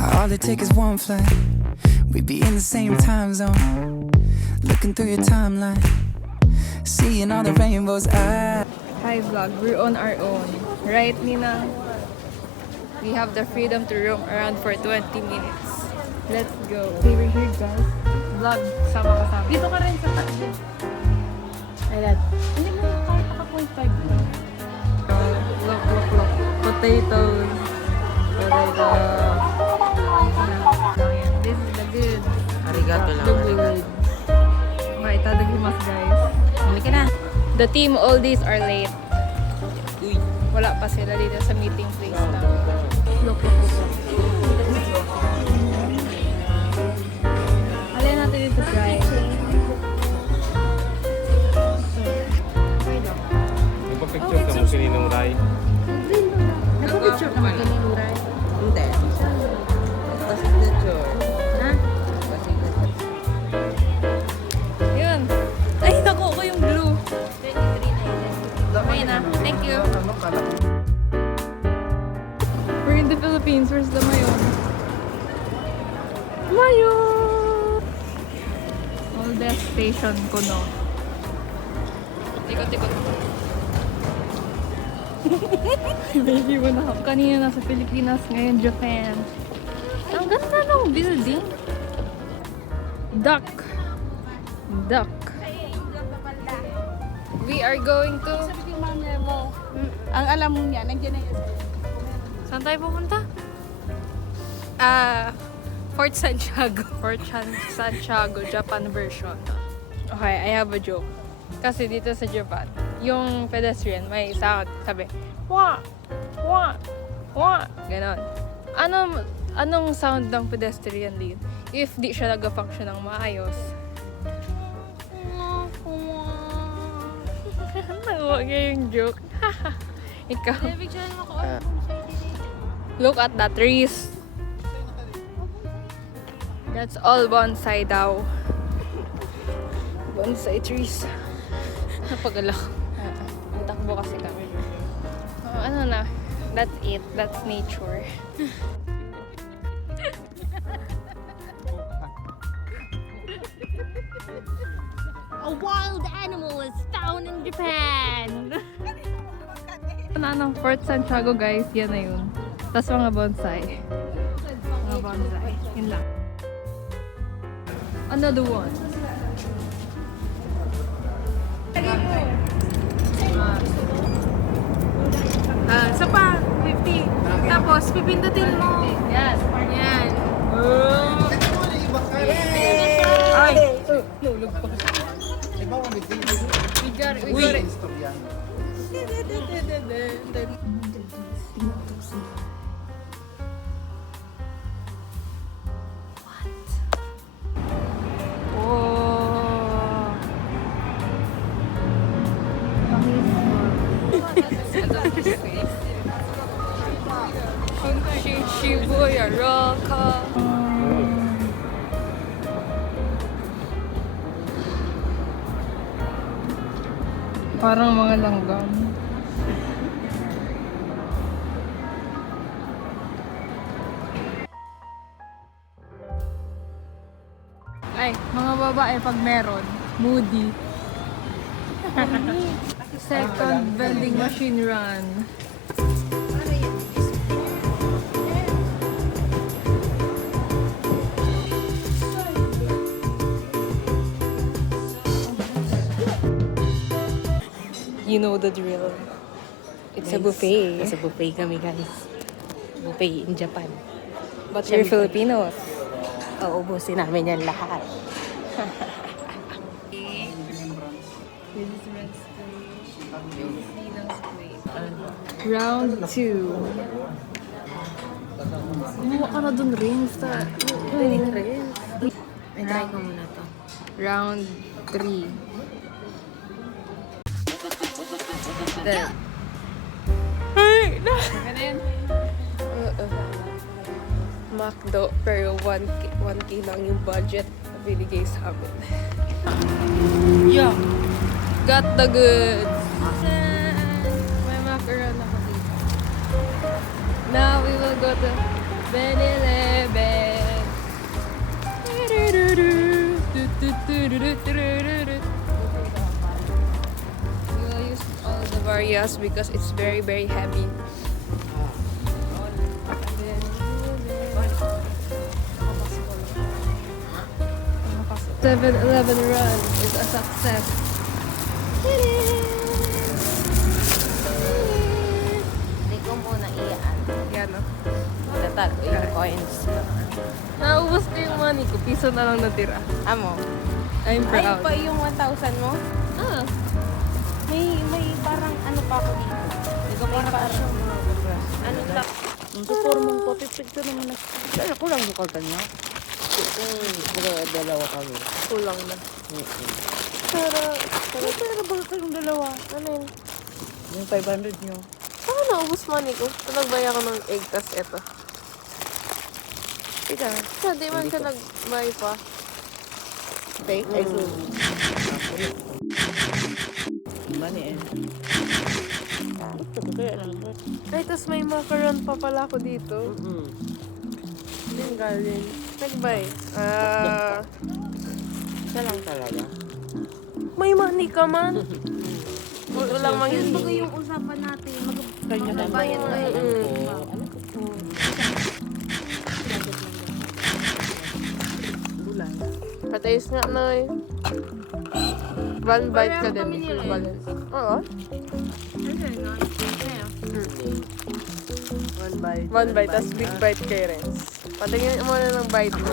All it takes is one flight. We'd be in the same time zone. Looking through your timeline, seeing all the rainbows. Hi vlog, we're on our own. Right, Nina? We have the freedom to roam around for 20 minutes. Let's go. Okay, we're here guys. Vlog, sama ka sama. Dito ka rin sa tabi. Ayan. Hindi mo kahit naka-point 5 ko. Look. Potatoes. This is the good. Arigato lang. The good. Okay, tadagimasu guys. Halika na. The team oldies are late. Uy. Wala pa sila dito sa meeting place na. Look. Alin natin dito try. Nagpa-picture ka mo kaninong Rai? Nagpa-picture ka mo kaninong Rai? Hindi. Pa-signature. Ha? Pa-signature. Yun. Ay, naku ko yung blue. 23 na na. Thank you. We're in the Philippines. Where's the Mayon? Mayon! Oldest station ko, no? Tikot. Baby mo na. Kanina nasa Pilipinas, ngayon Japan. Ang ganda ng building. Duck. We are going to... Ang alam mo niya, nandiyan na yun. Saan tayo pupunta? Fort Santiago, Japan version. Okay, I have a joke. Kasi dito sa Japan, yung pedestrian may sound, sabi, wah, wah, wah, ganon. Anong sound ng pedestrian lane? If di siya nag-function ng maayos. Nawa niya yung joke. Ikaw. Look at the trees. That's all bonsai daw. Bonsai trees. Napagala ko. Ang takbo kasi kami. Ano na? That's it. That's nature. A wild animal is found in Japan. Ng Fort Santiago guys, yan na yun. Tapos mga bonsai. Yun lang. Another one. Isa pa, 50. Tapos, pipindutin mo. Yan. Yan. Ay! Nulog pa. We got it. Shibuya Raka. Parang mga langgam. Ay, mga babae pag meron, moody. Second vending machine run. You know the drill. It's a buffet. Nasa buffet kami guys. Buffet in Japan. But we're Filipinos. Uubusin namin yan lahat. Round 2. Kumuha ka na dun rin. Pwede na rin. Ay, try ko muna to. Round 3. Then. Ay! Ganda yan. McDo, pero 1K lang yung budget na binigay sa amin. Yeah. Got the goods. May macaron ako dito. Now, areas because it's very, very heavy. 7-Eleven run is a success. Hindi ko muna iyan. Yan o. Natago yung coins. Naubos ko yung money ko. Piso na lang natira. Amo. I'm Ay, proud. pa yung 1,000 mo? Ah, May parang ano pa ako dito. May parang ano ta? Nung sa formong ko, pipicture naman na. Kaya ko lang bukal niya. Dalawa kami. kulang na. Pero ba kayong dalawa? Ano yun? Yung 500 nyo. Saan naubos money ko? Nagbay ako ng egg, tas eto. Ika. Sa di man siya nagbay pa. Fake? Ay, so. Money eh. Gusto ko kaya lang. Ay, tas may macaron pa pala ako dito. Yung galing. Nagbay. Isa lang talaga. May money ka man. Wala lang mang Yun hindi. baga yung usapan natin. Kanya na. Magbabayad tayo. Bulan. Patayos nga, Noy. One bite ka din. Balance. Oo. One bite. One bite, tas big bite kay Renz. Patingin mo na ng bite mo.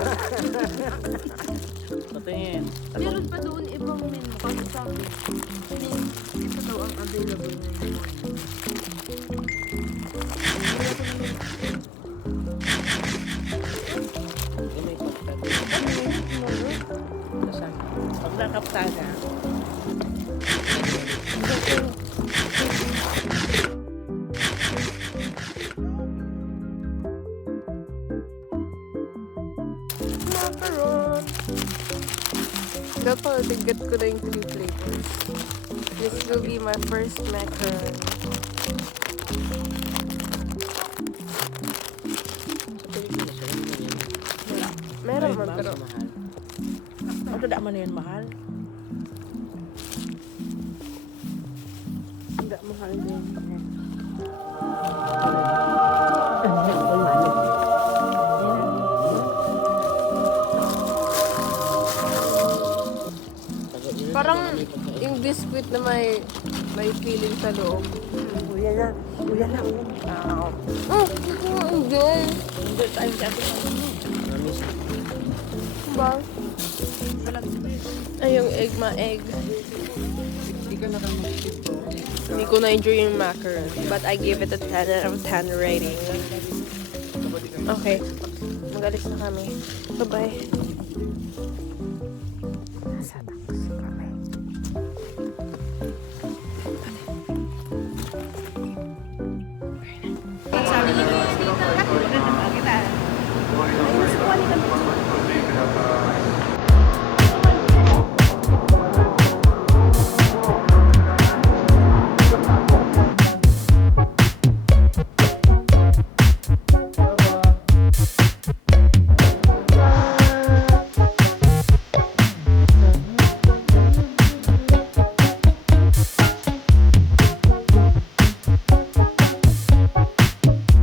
Patingin. Meron pa doon ibang menu. Kasi sabi, ito daw ang available ngayon. Pag nakaptaga. Macaron. Dapat tigat ko na yung 3 flavors. This will be my first macaron. Sa Pilipinas, yun yun. Meron man pero Mahal. Ang tada man yun mahal. Hindi mahal din. parang yung biscuit na may feeling sa loob. Kuya na. Kuya na. Hindi. Hindi tayo sa atin. Namis. Ba? Ay, yung egg ma-egg. Hindi ko na-enjoy yung macaron. But I give it a 10 out of 10 rating. Okay. Magalis na kami. Bye-bye.